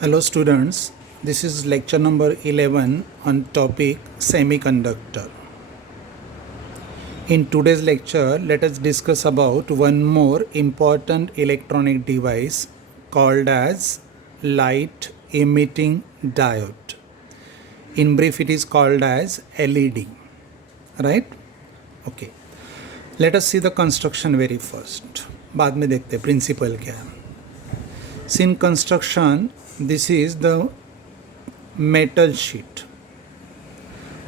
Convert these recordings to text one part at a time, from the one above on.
Hello students, this is lecture number 11 on topic semiconductor. In today's lecture, let us discuss about one more important electronic device called as light emitting diode. In brief, it is called as LED, right? Okay. Let us see the construction very first. बाद में देखते हैं principle क्या है. So in construction, this is the metal sheet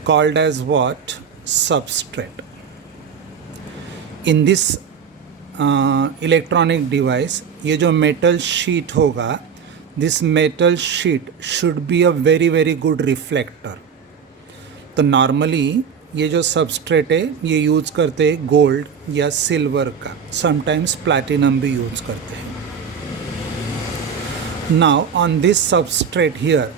called as what? Substrate. In this electronic device, ये जो metal sheet होगा, this metal sheet should be a very very good reflector. तो normally ये जो substrate है ये यूज़ करते हैं गोल्ड या सिल्वर का, sometimes platinum भी यूज़ करते हैं. Now on this substrate here,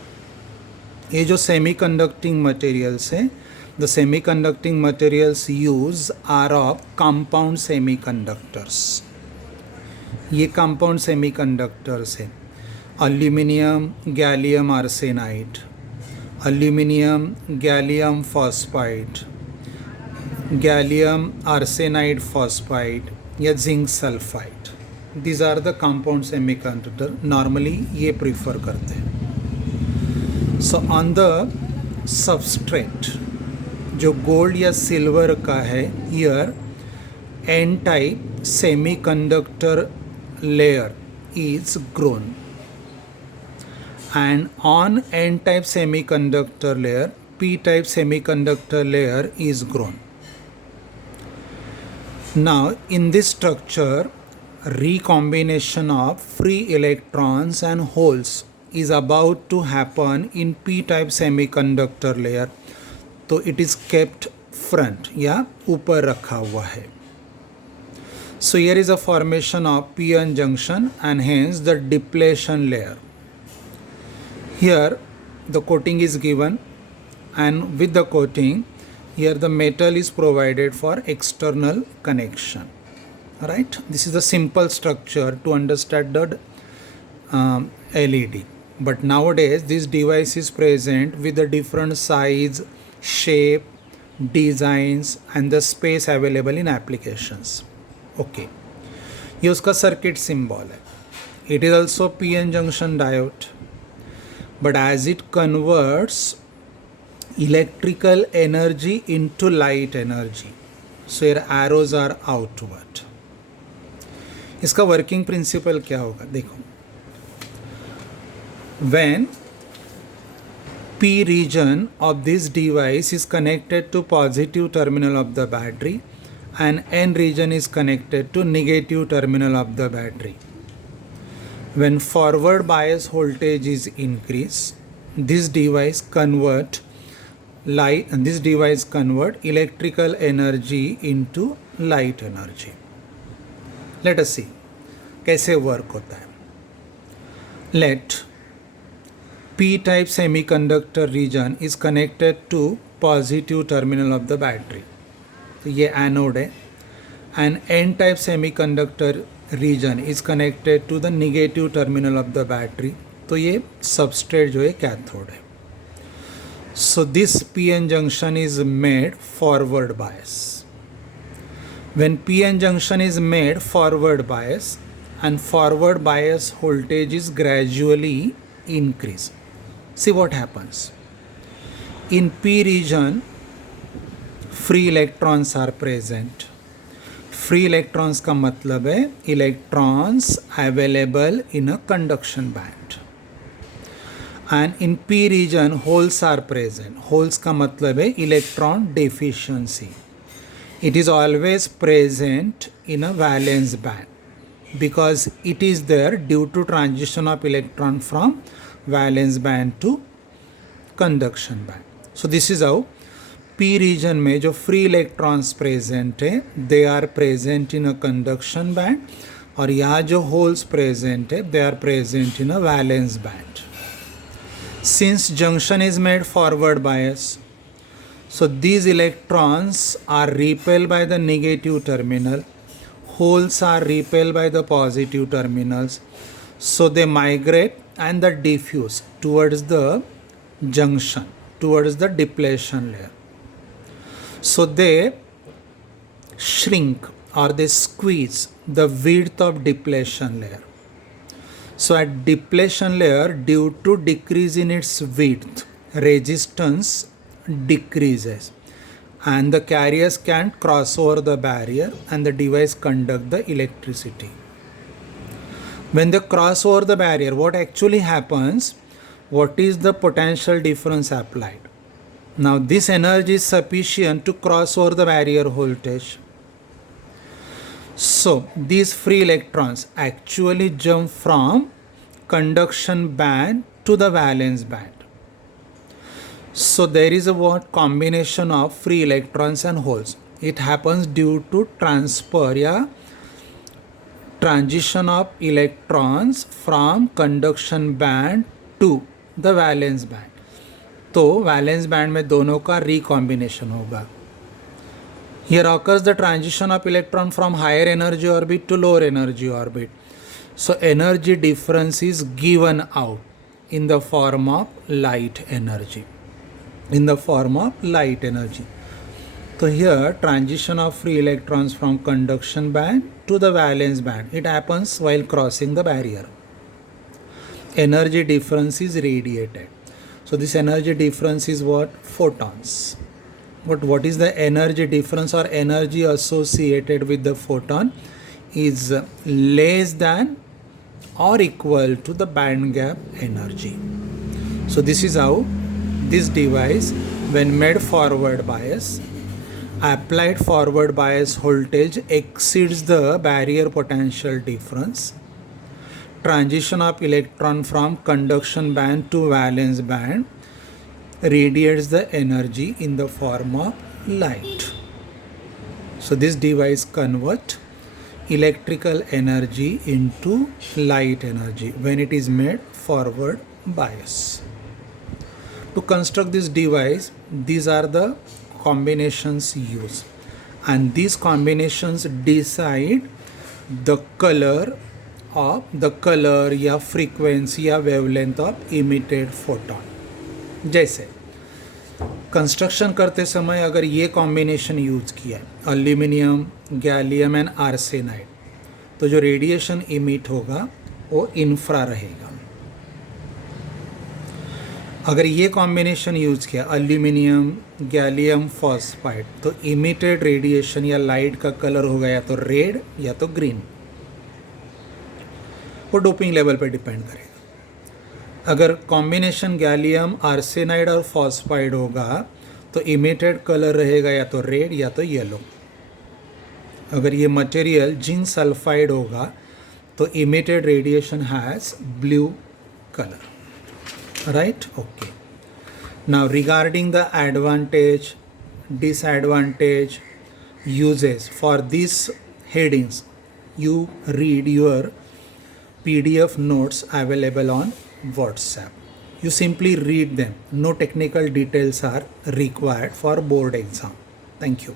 ये जो semiconducting materials है, the semiconducting materials used are of compound semiconductors. ये compound semiconductors है, aluminium gallium arsenide, aluminium gallium phosphide, gallium arsenide phosphide या zinc sulfide. These are the compound semiconductor. Normally ये prefer करते हैं. So on the substrate जो gold या silver का है, here n type semiconductor layer is grown, and on n type semiconductor layer p type semiconductor layer is grown. Now in this structure, recombination of free electrons and holes is about to happen in p-type semiconductor layer. तो it is kept front या ऊपर रखा हुआ है. So here is a formation of p-n junction and hence the depletion layer. Here the coating is given, and with the coating here the metal is provided for external connection. Right, this is a simple structure to understand the LED. But nowadays this device is present with the different size, shape, designs and the space available in applications. Okay, ये उसका circuit symbol है. It is also p-n junction diode, but as it converts electrical energy into light energy, so your arrows are outward. इसका working principle क्या होगा देखो. When P region of this device is connected to positive terminal of the battery and N region is connected to negative terminal of the battery, when forward bias voltage is increased, this device convert electrical energy into light energy. Let us see कैसे work होता है. Let p-type semiconductor region is connected to positive terminal of the battery. तो ये anode है, and n-type semiconductor region is connected to the negative terminal of the battery. तो ये substrate जो है कैथोड है. So this p-n junction is made forward bias. When p-n junction is made forward bias and forward bias voltage is gradually increased, see what happens. In p region, free electrons are present. Free electrons का मतलब है electrons available in a conduction band. And in p region, holes are present. Holes का मतलब है electron deficiency. It is always present in a valence band because it is there due to transition of electron from valence band to conduction band. So this is how p region में जो free electrons present है, they are present in a conduction band, और यहाँ जो holes present है, they are present in a valence band. Since junction is made forward bias, so these electrons are repelled by the negative terminal, holes are repelled by the positive terminals. So they migrate and they diffuse towards the junction, towards the depletion layer. So they shrink or they squeeze the width of depletion layer. So at depletion layer, due to decrease in its width, resistance decreases and the carriers can cross over the barrier and the device conduct the electricity. When they cross over the barrier, what actually happens? What is the potential difference applied? Now this energy is sufficient to cross over the barrier voltage. So these free electrons actually jump from conduction band to the valence band. So there is a what combination of free electrons and holes. It happens due to transition of electrons from conduction band to the valence band. तो valence band में दोनों का recombination होगा. Here occurs the transition of electron from higher energy orbit to lower energy orbit. So energy difference is given out in the form of light energy. So here transition of free electrons from conduction band to the valence band. It happens while crossing the barrier. Energy difference is radiated. So this energy difference is what? Photons. But what is the energy difference or energy associated with the photon? Is less than or equal to the band gap energy. So this is how this device, when made forward bias, applied forward bias voltage exceeds the barrier potential difference. Transition of electron from conduction band to valence band radiates the energy in the form of light. So this device converts electrical energy into light energy when it is made forward bias. To construct this device, these are the combinations used, and these combinations decide the color या frequency या wavelength of emitted photon. जैसे construction करते समय अगर ये combination use किया है aluminium, gallium and arsenide, तो जो रेडिएशन इमिट होगा वो इंफ्रा रहेगा. अगर ये कॉम्बिनेशन यूज किया एल्यूमिनियम, गैलियम फॉस्फाइड, तो इमिटेड रेडिएशन या लाइट का कलर होगा या तो रेड या तो ग्रीन. वो डोपिंग लेवल पे डिपेंड करेगा. अगर कॉम्बिनेशन गैलियम, आर्सेनाइड और फॉस्फाइड होगा तो इमिटेड कलर रहेगा या तो रेड या तो येलो. अगर ये मटेरियल जिंक सल्फाइड होगा तो emitted radiation has blue colour. Right? Okay. Now regarding the advantage, disadvantage, uses for these headings, you read your PDF notes available on WhatsApp. You simply read them. No technical details are required for board exam. Thank you.